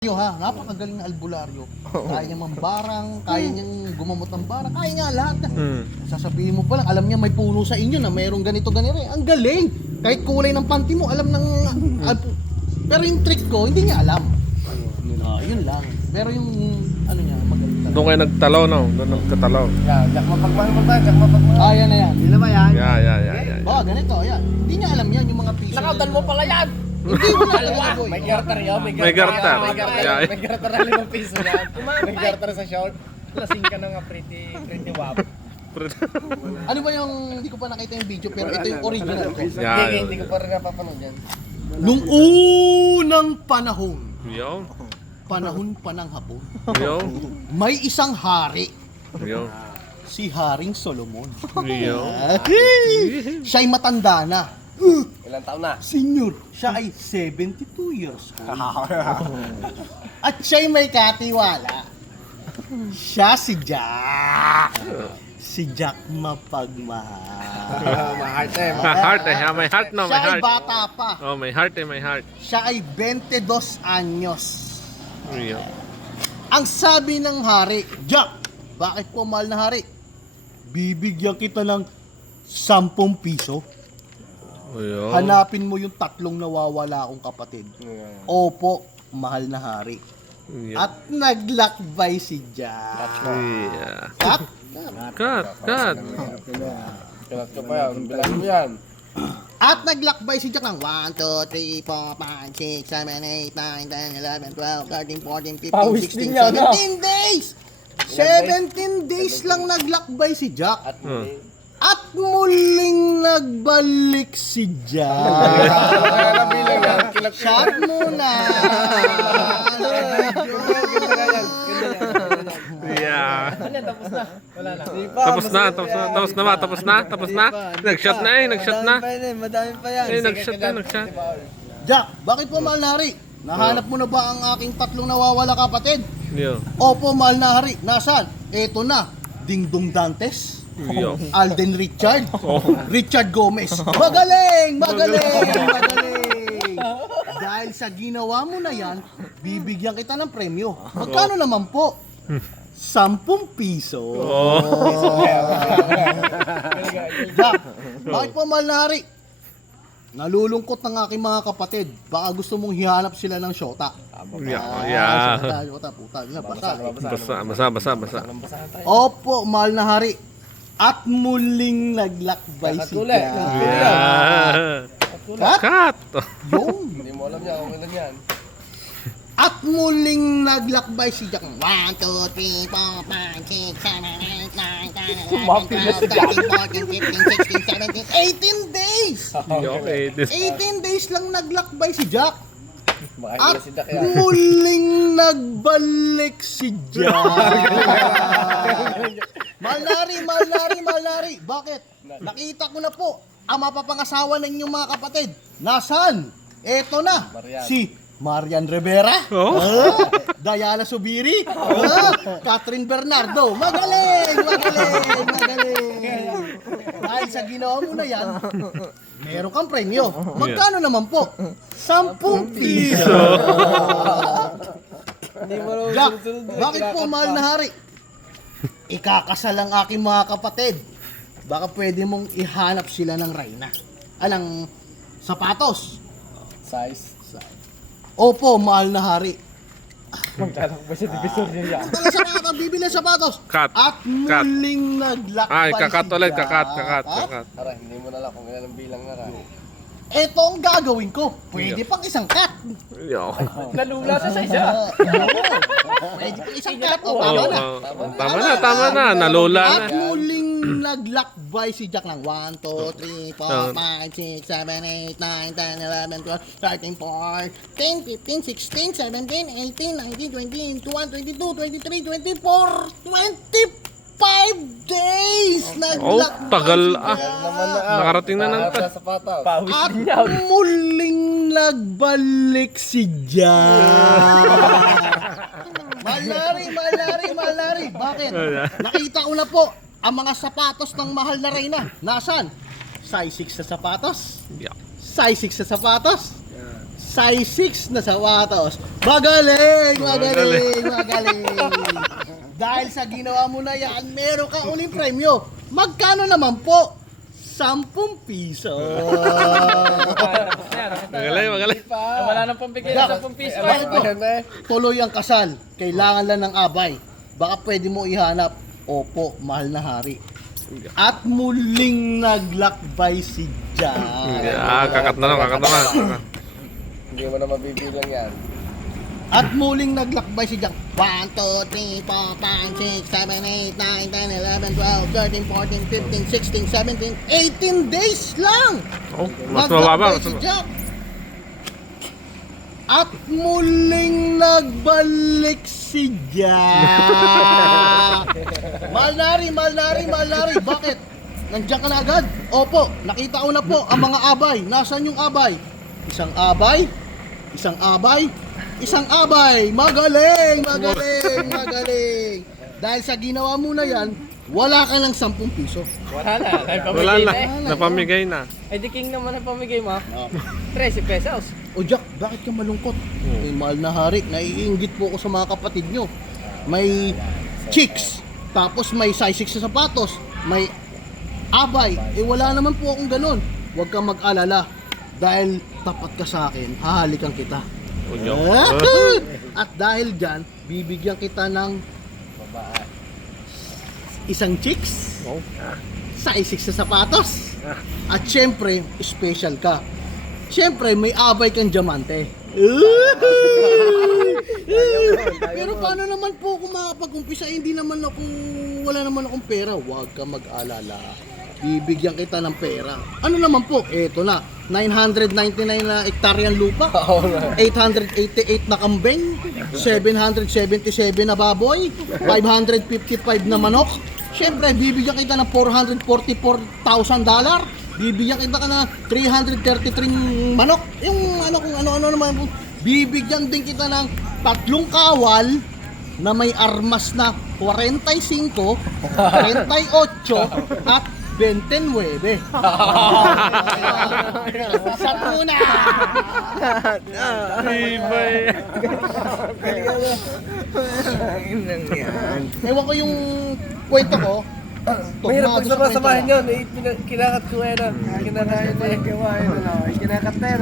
Napakagaling na albularyo. Kaya niyang mambarang, kaya niyang gumamot ng barang, kaya niya lahat. Sasabihin mo pa lang, alam niya may puno sa inyo na mayroong ganito. Ang galing! Kahit kulay ng panty mo, alam ng... pero yung trick ko, hindi niya alam. Yun lang. Pero yung ano niya, magaling talaga. Doon kayo nagtalaw, no? Doon nagkatalaw. Jack mapagmahal. Yan na yan. Hindi na ba yan? Yeah. Ganito, yan. Hindi niya alam yan, yung mga piso. Nakautan mo pala yan! Hindi mo na alam, boy. May garter yun, May garter. May garter na 5 piso yan. May garter sa short. Lasing ka na nga pretty wap. Ano ba yung, hindi ko pa nakita yung video, pero ito yung original ko. Hindi ko pa rin napapanood yan. Nung unang panahon, Yo. panahon pa ng hapon, Yo. may isang hari, Yo. si Haring Solomon. Yo. Siya'y matanda na. Ilang taon na? Senior, siya ay 72 years old. At siya'y may katiwala. Siya si Jack. Si Jack mapagmahal. Mahart eh. Heart eh. May heart no, may Siya ay heart. bata pa. Oh, may heart eh, may heart. Siya ay 22 anyos. Yo. Ang sabi ng hari, Jack, bakit po mahal na hari? Bibigyan kita ng 10 piso. Yo. Hanapin mo yung tatlong nawawala akong kapatid. Opo, mahal na hari. Yo. At naglakbay si Jack. Yeah. Cut? Cut. Kalat ka pa yan. Bilang mo yan. At naglakbay si Jack ng 1, 2, 3, 4, 5, 6, 7, 8, 9, 10, 11, 12, 13, 14, 15, Pawis 16, din yan, 17 days! 17 days lang naglakbay si Jack. At muling nagbalik si Jack. Kaya bilang yan. Shot muna. Yeah. Tapos na. Wala na. Tapos na. Nag-shot na. Madami pa yan. Nag-shot. Jack, bakit po mahal na hari? Nahanap mo na ba ang aking tatlong nawawala kapatid? Yo. Opo, mahal na hari. Nasaan? Eto na. Dingdong Dantes. Yo. Alden Richard. Richard Gomez. Magaling! Dahil sa ginawa mo na yan, bibigyan kita ng premyo. Magkano naman po? 10 piso. Jack, bakit po mahal na hari? Nalulungkot ng aking mga kapatid. Baka gusto mong hihanap sila ng syota. Yeah. Syota, puta. Basa. Opo, mahal na hari. At muling naglakbay si Kakatulad. Jack. Yeah. Cut? Cut. Yung. Hindi mo alam yan. Okay lang yan. At muling naglakbay si Jack. 1, 2, 3, 4, 5, 6, 7, 8, 9, 10, 11, 12, 13, 14, 15, 16, 17, 18 days! Okay. 18 days lang naglakbay si Jack. At Makahila si Jack yan. muling nagbalik si Jack. Malnari. Bakit? Nakita ko na po ang mapapangasawa ng inyong mga kapatid. Nasaan? Eto na. Marian. Si Marian Rivera. Oh. Diana Subiri. Catherine Bernardo. Magaling. Dahil sa ginawa mo na yan, meron kang premyo. Magkano naman po? 10 piso. Jack, bakit po mahal na hari? Ikakasal ang aking mga kapatid. Baka pwede mong ihanap sila ng reyna. Alang sapatos. Size. Opo, mahal na hari. Magtatakbo sa divisor niya yan. Tala sapatos, bibili ng sapatos. Cut. At muling naglakbay Ay, kakat si ulit. Jack. Kakat. Tara, hindi mo na lang kung ilan ang bilang na ra. Ito ang gagawin ko. Pwede pang isang cut. Yo. Nalula sa isa. Pwede pang isang cut. O, tama na. Tama na. Nalola At na. muling naglakbay si Jack ng 1, 2, 3, 4, 5, 6, 7, 8, 9, 10, 11, 12, 13, 14, 15, 16, 17, 18, 19, 20, 21, 22, 23, 24, 25 days! Oh, Naglakbay tagal si Jack. Nakarating na ng Sa sapatos. At muling nagbalik si Jack. Malari. Bakit? Nakita ko na po ang mga sapatos ng mahal na reyna. Nasaan? Size 6 sa sapatos? Yeah. Size 6 sa sapatos? size 6 na sapatos. Magaling! Magaling! Magaling! Dahil sa ginawa mo na yan, meron ka uling premyo. Magkano naman po? 10 piso. Magaling, magaling. Wala nang pambigay ng 10 piso. Bakit po? Tuloy ang kasal. Kailangan lang ng abay. Baka pwede mo ihanap. Opo, mahal na hari. At muling naglakbay si Jack. Kakat na lang, kakat na lang. Hindi mo na mabibilang yan. At muling naglakbay si Jack. 1, 2, 3, 4, 5, 6, 7, 8, 9, 10, 11, 12, 13, 14, 15, 16, 17, 18 days lang! Oh, mas mababa. Naglakbay si Jack. At muling nagbalik si Jack. Malnari. Bakit? Nandiyan ka na agad? Opo, nakita ko na po ang mga abay. Nasaan yung abay? Isang abay. Magaling. Dahil sa ginawa mo na yan, wala ka ng 10 piso. Wala na. Kahit Wala pamigay na. na eh. Napamigay na. Ay, di king naman ang pamigay mo. 13 pesos. O Jack, bakit ka malungkot? Eh, mahal na hari, naiinggit po ako sa mga kapatid nyo. May chicks, tapos may size 6 sa sapatos, may abay. Eh wala naman po akong ganun. Huwag kang mag-alala. Dahil tapat ka sa akin, hahalikan kita. At dahil dyan, bibigyan kita ng isang chicks, size 6 sa sapatos. At syempre, special ka. Syempre, may abay kang diamante. Pero paano naman po kung makapag-umpisa? Hindi naman ako, wala naman akong pera. Huwag ka mag-alala. Bibigyan kita ng pera. Ano naman po? Eto na. 999 na hektaryang lupa. 888 na kambing. 777 na baboy. 555 na manok. Syempre, bibigyan kita ng $444,000. Bibigyan kita ka na 333 manok. Yung ano kung ano-ano naman po. Bibigyan din kita ng 3 kawal na may armas na 45, 38 at 29. Sa tuna! Ibay. Ewan ko yung kwento ko. Mahirap Tugmado sa pagsama-samahin kwento yun. Kinakat ko yan. Kinakat ko yan. Kinakat ko yan. Kinakat ko yan.